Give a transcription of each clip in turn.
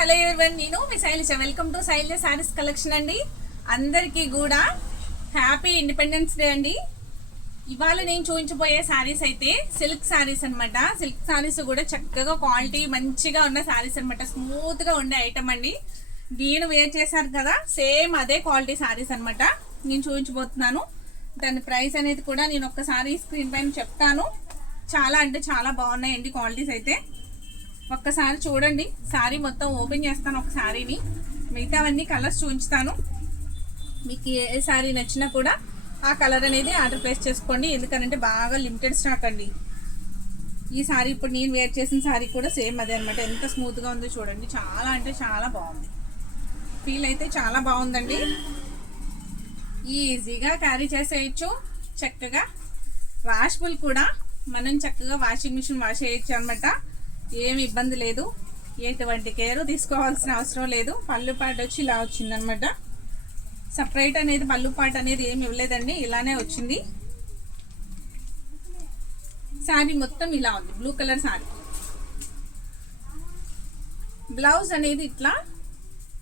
Hello everyone, నేను మీ Shailaja. Welcome to Shailaja Sarees collection అండి. అందరికీ కూడా హ్యాపీ ఇండిపెండెన్స్ డే అండి. ఇవాళ నేను చూపించబోయే శారీస్ అయితే సిల్క్ శారీస్ అనమాట. సిల్క్ శారీస్ కూడా చక్కగా క్వాలిటీ మంచిగా ఉన్న శారీస్ అనమాట. స్మూత్ గా ఉండే ఐటమ్ అండి. నేను వేర్ చేశాను కదా, సేమ్ అదే క్వాలిటీ శారీస్ అనమాట నేను చూపించబోతున్నాను. దాని ప్రైస్ అనేది కూడా నేను ఒక్కసారి స్క్రీన్ పైన చెప్తాను. చాలా అంటే చాలా బాగున్నాయండి క్వాలిటీస్ అయితే. ఒక్కసారి చూడండి. శారీ మొత్తం ఓపెన్ చేస్తాను ఒక శారీని, మిగతావన్నీ కలర్స్ చూపించుతాను. మీకు ఏ శారీ నచ్చినా కూడా ఆ కలర్ అనేది ఆర్డర్ ప్లేస్ చేసుకోండి. ఎందుకంటే బాగా లిమిటెడ్ స్టాక్ అండి. ఈ శారీ ఇప్పుడు నేను వేర్ చేసిన శారీ కూడా సేమ్ అదే అనమాట. ఎంత స్మూత్గా ఉందో చూడండి. చాలా అంటే చాలా బాగుంది. ఫీల్ అయితే చాలా బాగుందండి. ఈజీగా క్యారీ చేసేయచ్చు. చక్కగా వాషబుల్ కూడా. మనం చక్కగా వాషింగ్ మిషన్ వాష్ చేయొచ్చు అనమాట. ఏమి ఇబ్బంది లేదు. ఎటువంటి కేర్ తీసుకోవాల్సిన అవసరం లేదు. పళ్ళు పాట వచ్చి ఇలా వచ్చిందనమాట. సపరేట్ అనేది పళ్ళు పాట అనేది ఏమి ఇవ్వలేదండి, ఇలానే వచ్చింది. శారీ మొత్తం ఇలా ఉంది, బ్లూ కలర్ శారీ. బ్లౌజ్ అనేది ఇట్లా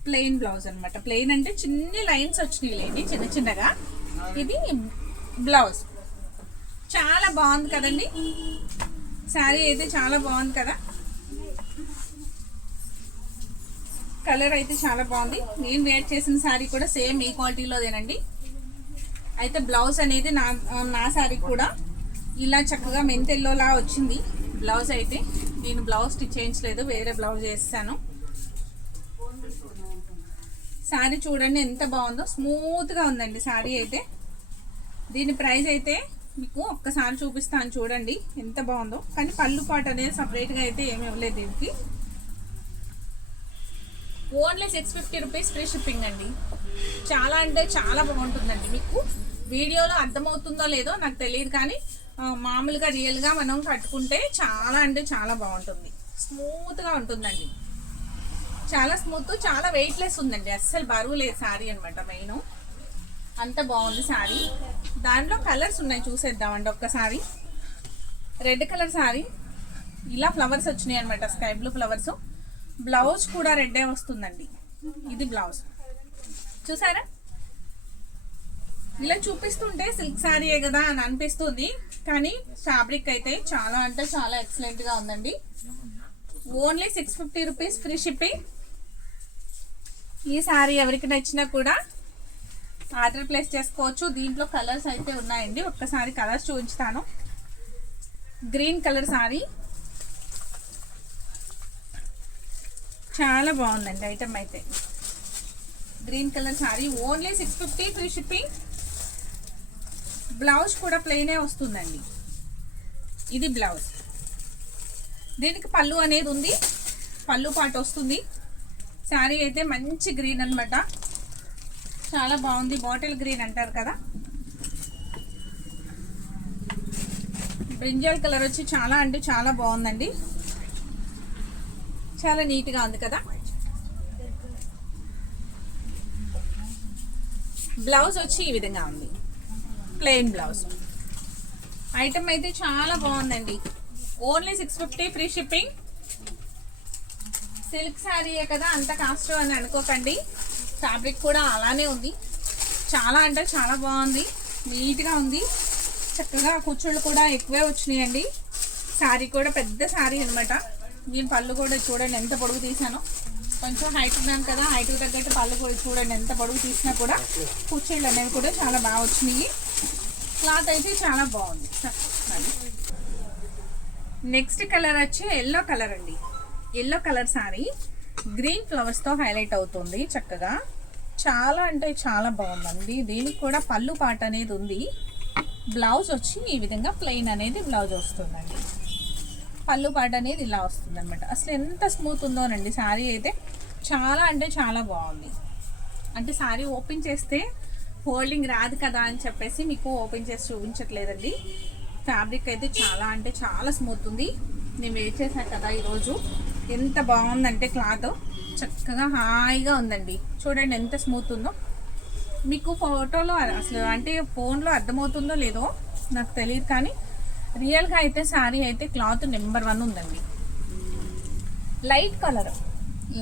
ప్లెయిన్ బ్లౌజ్ అనమాట. ప్లెయిన్ అంటే చిన్ని లైన్స్ వచ్చినాయి లేండి, చిన్న చిన్నగా. ఇది బ్లౌజ్. చాలా బాగుంది కదండి. శారీ అయితే చాలా బాగుంది కదా. కలర్ అయితే చాలా బాగుంది. నేను వేర్ చేసిన శారీ కూడా సేమ్ ఈ క్వాలిటీలోదేనండి. అయితే బ్లౌజ్ అనేది నా శారీ కూడా ఇలా చక్కగా మెంతెల్లోలా వచ్చింది. బ్లౌజ్ అయితే నేను బ్లౌజ్ స్టిచ్ చేయించలేదు, వేరే బ్లౌజ్ వేసాను. శారీ చూడండి ఎంత బాగుందో, స్మూత్గా ఉందండి శారీ అయితే. దీని ప్రైస్ అయితే మీకు ఒక్కసారి చూపిస్తాను చూడండి ఎంత బాగుందో. కానీ పళ్ళు పాట అనేది సపరేట్గా అయితే ఏమి ఇవ్వలేదు దీనికి. ఓన్లీ 650 రూపీస్ ఫ్రీ షిప్పింగ్ అండి. చాలా అంటే చాలా బాగుంటుందండి. మీకు వీడియోలో అర్థమవుతుందో లేదో నాకు తెలియదు, కానీ మామూలుగా రియల్గా మనం కట్టుకుంటే చాలా అంటే చాలా బాగుంటుంది. స్మూత్గా ఉంటుందండి. చాలా స్మూత్, చాలా వెయిట్లెస్ ఉందండి. అస్సలు బరువు లేదు శారీ అనమాట. మెయిన్ అంత బాగుంది శారీ. దాంట్లో కలర్స్ ఉన్నాయి, చూసేద్దామండి ఒక్కసారి. రెడ్ కలర్ శారీ, ఇలా ఫ్లవర్స్ వచ్చినాయి అనమాట, స్కై బ్లూ ఫ్లవర్స్. బ్లౌజ్ కూడా రెడ్డే వస్తుందండి. ఇది బ్లౌజ్ చూసారా. ఇలా చూపిస్తుంటే సిల్క్ శారీయే కదా అని అనిపిస్తుంది, కానీ ఫ్యాబ్రిక్ అయితే చాలా అంటే చాలా ఎక్సలెంట్గా ఉందండి. Only 650 rupees free shipping. ఈ శారీ ఎవరికి నచ్చినా కూడా ఆర్డర్ ప్లేస్ చేసుకోవచ్చు. దీంట్లో కలర్స్ అయితే ఉన్నాయండి. ఒక్కసారి కలర్స్ చూపించుతాను. గ్రీన్ కలర్ శారీ చాలా బాగుందండి ఐటమ్ అయితే. Green colour sari only 650 free shipping. Blouse కూడా ప్లెయినే వస్తుందండి. ఇది బ్లౌజ్. దీనికి పళ్ళు అనేది ఉంది, పళ్ళు పాట వస్తుంది. శారీ అయితే మంచి గ్రీన్ అనమాట. చాలా బాగుంది. బాటిల్ గ్రీన్ అంటారు కదా. బ్రింజల్ కలర్ వచ్చి చాలా అంటే చాలా బాగుందండి. చాలా నీట్గా ఉంది కదా. బ్లౌజ్ వచ్చి ఈ విధంగా ఉంది, ప్లెయిన్ బ్లౌజ్. ఐటమ్ అయితే చాలా బాగుందండి. Only 650 free shipping. సిల్క్ శారీయే కదా అంత కాస్ట్ అని అనుకోకండి. ఫ్యాబ్రిక్ కూడా అలానే ఉంది. చాలా అంటే చాలా బాగుంది, నీట్గా ఉంది. చక్కగా కుచ్చుళ్ళు కూడా ఎక్కువే వచ్చినాయండి. శారీ కూడా పెద్ద శారీ అనమాట. నేను పళ్ళు కూడా చూడండి ఎంత పొడుగు తీసానో. కొంచెం హైట్ ఉన్నాను కదా, హైట్కి తగ్గట్టు పళ్ళు కూడా చూడండి ఎంత పొడుగు తీసినా కూడా కుర్చీలు అనేవి కూడా చాలా బాగా వచ్చినాయి. క్లాత్ అయితే చాలా బాగుంది. నెక్స్ట్ కలర్ వచ్చి ఎల్లో కలర్ అండి. ఎల్లో కలర్ శారీ గ్రీన్ ఫ్లవర్స్తో హైలైట్ అవుతుంది చక్కగా. చాలా అంటే చాలా బాగుందండి. దీనికి కూడా పళ్ళు పాట అనేది ఉంది. బ్లౌజ్ వచ్చి ఈ విధంగా ప్లెయిన్ అనేది బ్లౌజ్ వస్తుందండి. పళ్ళు పాట అనేది ఇలా వస్తుంది అనమాట. అసలు ఎంత స్మూత్ ఉందోనండి శారీ అయితే. చాలా అంటే చాలా బాగుంది. అంటే శారీ ఓపెన్ చేస్తే హోల్డింగ్ రాదు కదా అని చెప్పేసి మీకు ఓపెన్ చేసి చూపించట్లేదండి. ఫ్యాబ్రిక్ అయితే చాలా అంటే చాలా స్మూత్ ఉంది. నేను వేర్ చేశాను కదా ఈరోజు. ఎంత బాగుందంటే క్లాత్ చక్కగా హాయిగా ఉందండి. చూడండి ఎంత స్మూత్ ఉందో. మీకు ఫోటోలో అసలు అంటే ఫోన్లో అర్థమవుతుందో లేదో నాకు తెలియదు, కానీ రియల్గా అయితే శారీ అయితే క్లాత్ నెంబర్ 1 ఉందండి. లైట్ కలర్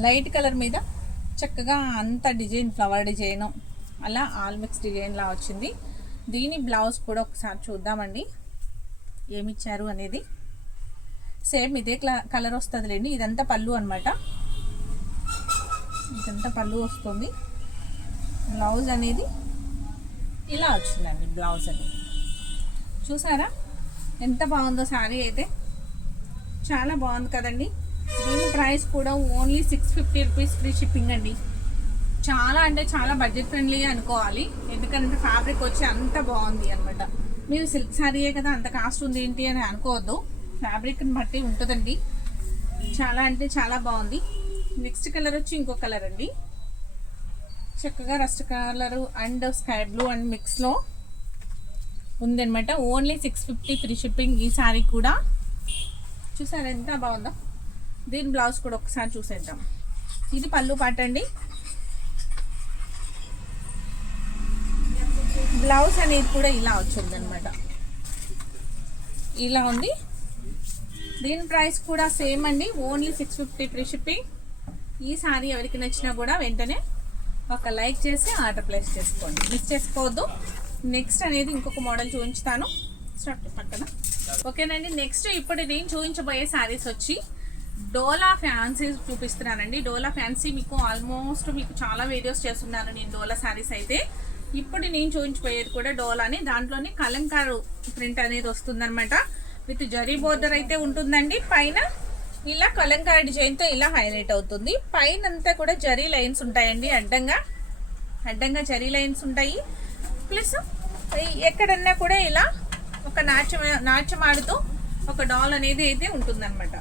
లైట్ కలర్ మీద చక్కగా అంత డిజైన్ ఫ్లవర్ డిజైన్ అలా ఆల్ మిక్స్ డిజైన్ లా వచ్చింది. దీని బ్లౌజ్ కూడా ఒకసారి చూద్దామండి ఏమిచ్చారు అనేది. సేమ్ ఇదే కలర్ వస్తుందిలేండి. ఇదంతా పళ్ళు అనమాట, ఇదంతా పళ్ళు వస్తుంది. బ్లౌజ్ అనేది ఇలా వచ్చిందండి. బ్లౌజ్ అనేది చూసారా ఎంత బాగుందో శారీ అయితే, చాలా బాగుంది కదండి. దీని ప్రైస్ కూడా ఓన్లీ 650 రూపీస్ ఫ్రీ షిప్పింగ్ అండి. చాలా అంటే చాలా బడ్జెట్ ఫ్రెండ్లీ అనుకోవాలి, ఎందుకంటే ఫ్యాబ్రిక్ వచ్చి అంత బాగుంది అనమాట. మీరు సిల్క్ శారీయే కదా అంత కాస్ట్ ఉంది ఏంటి అని అనుకోవద్దు, ఫ్యాబ్రిక్ని బట్టి ఉంటుందండి. చాలా అంటే చాలా బాగుంది. నెక్స్ట్ కలర్ వచ్చి ఇంకో కలర్ అండి, చక్కగా rust colour and sky blue and మిక్స్లో ఉందన్నమాట. ఓన్లీ 650 ఫ్రీ షిప్పింగ్ ఈ శారీ కూడా. చూసారా ఎంత బాగుందో. దీని బ్లౌజ్ కూడా ఒకసారి చూసేద్దాం. ఇది పళ్ళు పాట అండి. బ్లౌజ్ అనేది కూడా ఇలా వచ్చింది అనమాట, ఇలా ఉంది. దీని ప్రైస్ కూడా సేమ్ అండి, ఓన్లీ 650 ఫ్రీ షిప్పింగ్. ఈ సారీ ఎవరికి నచ్చినా కూడా వెంటనే ఒక లైక్ చేసి ఆర్డర్ ప్లేస్ చేసుకోండి, మిస్ చేసుకోవద్దు. నెక్స్ట్ అనేది ఇంకొక మోడల్ చూపించుతాను పక్కన, ఓకేనండి. నెక్స్ట్ ఇప్పుడు నేను చూపించబోయే శారీస్ వచ్చి డోలా ఫ్యాన్సీ చూపిస్తున్నానండి. డోలా ఫ్యాన్సీ మీకు ఆల్మోస్ట్ మీకు చాలా వీడియోస్ చేస్తున్నాను నేను డోలా శారీస్ అయితే. ఇప్పుడు నేను చూపించబోయేది కూడా డోలాని, దాంట్లోనే కలంకారు ప్రింట్ అనేది వస్తుందన్నమాట. విత్ జరీ బోర్డర్ అయితే ఉంటుందండి. పైన ఇలా కలంకారీ డిజైన్తో ఇలా హైలైట్ అవుతుంది. పైన అంతా కూడా జరీ లైన్స్ ఉంటాయండి, అడ్డంగా జరీ లైన్స్ ఉంటాయి. ప్లస్ ఎక్కడన్నా కూడా ఇలా ఒక నాట్యం ఆడుతూ ఒక డాల్ అనేది అయితే ఉంటుందన్నమాట.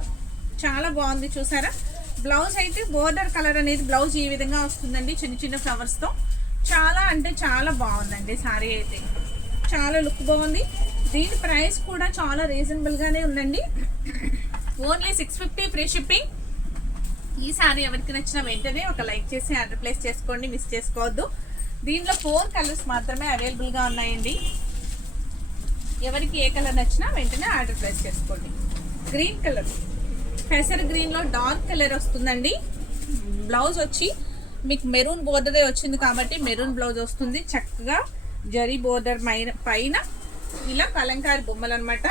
చాలా బాగుంది చూసారా. బ్లౌజ్ అయితే బోర్డర్ కలర్ అనేది బ్లౌజ్ ఈ విధంగా వస్తుందండి, చిన్న చిన్న ఫ్లవర్స్తో. చాలా అంటే చాలా బాగుందండి సారీ అయితే, చాలా లుక్ బాగుంది. దీని ప్రైస్ కూడా చాలా రీజనబుల్గానే ఉందండి, ఓన్లీ 650 ఫ్రీ షిప్పింగ్. ఈ సారీ ఎవరికి నచ్చినా వెంటనే ఒక లైక్ చేసి ఆర్డర్ ప్లేస్ చేసుకోండి, మిస్ చేసుకోవద్దు. దీనిలో 4 కలర్స్ మాత్రమే అవైలబుల్గా ఉన్నాయండి. ఎవరికి ఏ కలర్ నచ్చినా వెంటనే ఆర్డర్ ప్లేస్ చేసుకోండి. గ్రీన్ కలర్, పెసర్ గ్రీన్లో డార్క్ కలర్ వస్తుందండి. బ్లౌజ్ వచ్చి మీకు మెరూన్ బోర్డరే వచ్చింది కాబట్టి మెరూన్ బ్లౌజ్ వస్తుంది. చక్కగా జరీ బోర్డర్ పైన ఇలా కలంకారీ బొమ్మలు అనమాట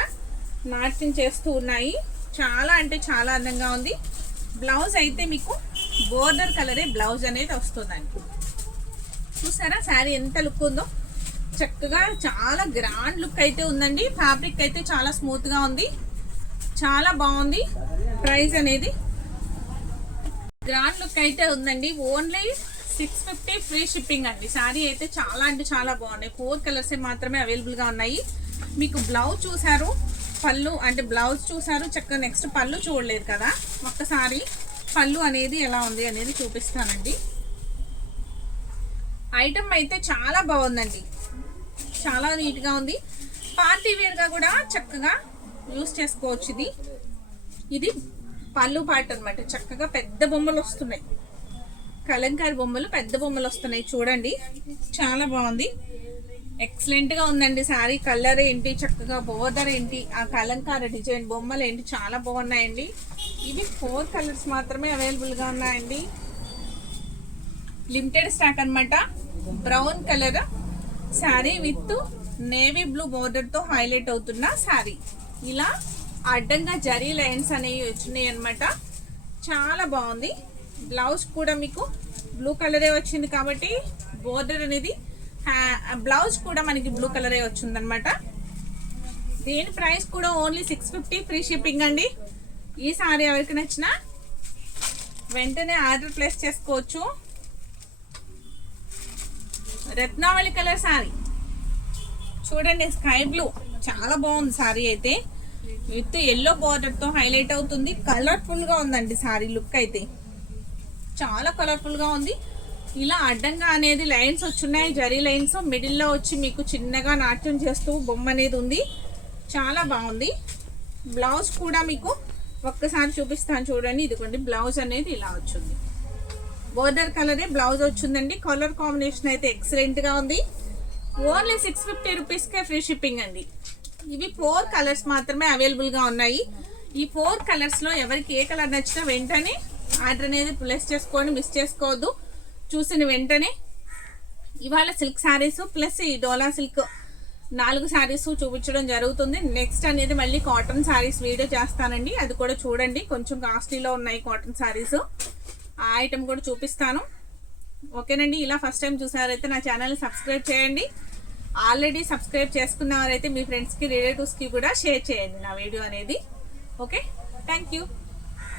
నాట్యం చేస్తూ ఉన్నాయి. చాలా అంటే చాలా అందంగా ఉంది. బ్లౌజ్ అయితే మీకు బోర్డర్ కలరే బ్లౌజ్ అనేది వస్తుందండి. చూసారా శారీ ఎంత లుక్ ఉందో, చక్కగా చాలా గ్రాండ్ లుక్ అయితే ఉందండి. ఫ్యాబ్రిక్ అయితే చాలా స్మూత్గా ఉంది, చాలా బాగుంది. ప్రైస్ అనేది గ్రాండ్ లుక్ అయితే ఉందండి, ఓన్లీ 650 ఫ్రీ షిప్పింగ్ అండి. శారీ అయితే చాలా అంటే చాలా బాగున్నాయి. 4 కలర్స్ మాత్రమే అవైలబుల్గా ఉన్నాయి. మీకు బ్లౌజ్ చూసారు, పళ్ళు అంటే బ్లౌజ్ చూసారు చక్కగా. నెక్స్ట్ పళ్ళు చూడలేదు కదా, ఒక్కసారి పళ్ళు అనేది ఎలా ఉంది అనేది చూపిస్తానండి. ఐటమ్ అయితే చాలా బాగుందండి, చాలా నీట్గా ఉంది. పార్టీ వేర్గా కూడా చక్కగా యూస్ చేసుకోవచ్చు. ఇది పళ్ళు పాట అనమాట. చక్కగా పెద్ద బొమ్మలు వస్తున్నాయి, కలంకారీ బొమ్మలు, పెద్ద బొమ్మలు వస్తున్నాయి చూడండి. చాలా బాగుంది, ఎక్సలెంట్గా ఉందండి శారీ. కలర్ ఏంటి, చక్కగా బోర్డర్ ఏంటి, ఆ కలంకారీ డిజైన్ బొమ్మలు ఏంటి, చాలా బాగున్నాయండి. ఇవి 4 కలర్స్ మాత్రమే అవైలబుల్గా ఉన్నాయండి. లిమిటెడ్ స్టాక్ అనమాట. Brown colour sari with navy blue బోర్డర్తో హైలైట్ అవుతున్న శారీ. ఇలా అడ్డంగా జరీ లైన్స్ అనేవి వచ్చినాయి అనమాట. చాలా బాగుంది. బ్లౌజ్ కూడా మీకు బ్లూ కలరే వచ్చింది కాబట్టి బోర్డర్ అనేది బ్లౌజ్ కూడా మనకి బ్లూ కలరే వచ్చిందనమాట. దీని ప్రైస్ కూడా ఓన్లీ 650 ఫ్రీ షిప్పింగ్ అండి. ఈ సారీ ఎవరికి నచ్చినా వెంటనే ఆర్డర్ ప్లేస్ చేసుకోవచ్చు. రత్నావళి కలర్ సారీ చూడండి, స్కై బ్లూ, చాలా బాగుంది సారీ అయితే. విత్ ఎల్లో బార్డర్తో హైలైట్ అవుతుంది. కలర్ఫుల్గా ఉందండి సారీ లుక్ అయితే, చాలా కలర్ఫుల్గా ఉంది. ఇలా అడ్డంగా అనేది లైన్స్ వచ్చున్నాయి, జరీ లైన్స్. మిడిల్లో వచ్చి మీకు చిన్నగా నాట్యం చేస్తూ బొమ్మ అనేది ఉంది, చాలా బాగుంది. బ్లౌజ్ కూడా మీకు ఒక్కసారి చూపిస్తాను చూడండి. ఇదిగోండి బ్లౌజ్ అనేది ఇలా వచ్చింది, బోర్డర్ కలరే బ్లౌజ్ వచ్చిందండి. కలర్ కాంబినేషన్ అయితే ఎక్సలెంట్గా ఉంది. ఓన్లీ 650 రూపీస్కే ఫ్రీ షిప్పింగ్ అండి. ఇవి 4 కలర్స్ మాత్రమే అవైలబుల్గా ఉన్నాయి. ఈ 4 కలర్స్లో ఎవరికి ఏ కలర్ నచ్చినా వెంటనే ఆర్డర్ అనేది ప్లేస్ చేసుకొని మిస్ చేసుకోవద్దు. చూసిన వెంటనే ఇవాళ సిల్క్ శారీస్ ప్లస్ ఈ డోలా సిల్క్ 4 శారీస్ చూపించడం జరుగుతుంది. నెక్స్ట్ అనేది మళ్ళీ కాటన్ శారీస్ వీడియో చేస్తానండి, అది కూడా చూడండి. కొంచెం కాస్ట్లీలో ఉన్నాయి కాటన్ శారీస్, ఆ ఐటమ్ కూడా చూపిస్తాను. ఓకేనండి. ఇలా ఫస్ట్ టైం చూసారైతే నా ఛానల్ని సబ్స్క్రైబ్ చేయండి. ఆల్రెడీ సబ్స్క్రైబ్ చేసుకున్నవారైతే మీ ఫ్రెండ్స్కి రిలేటివ్స్కి కూడా షేర్ చేయండి నా వీడియో అనేది. Okay, thank you.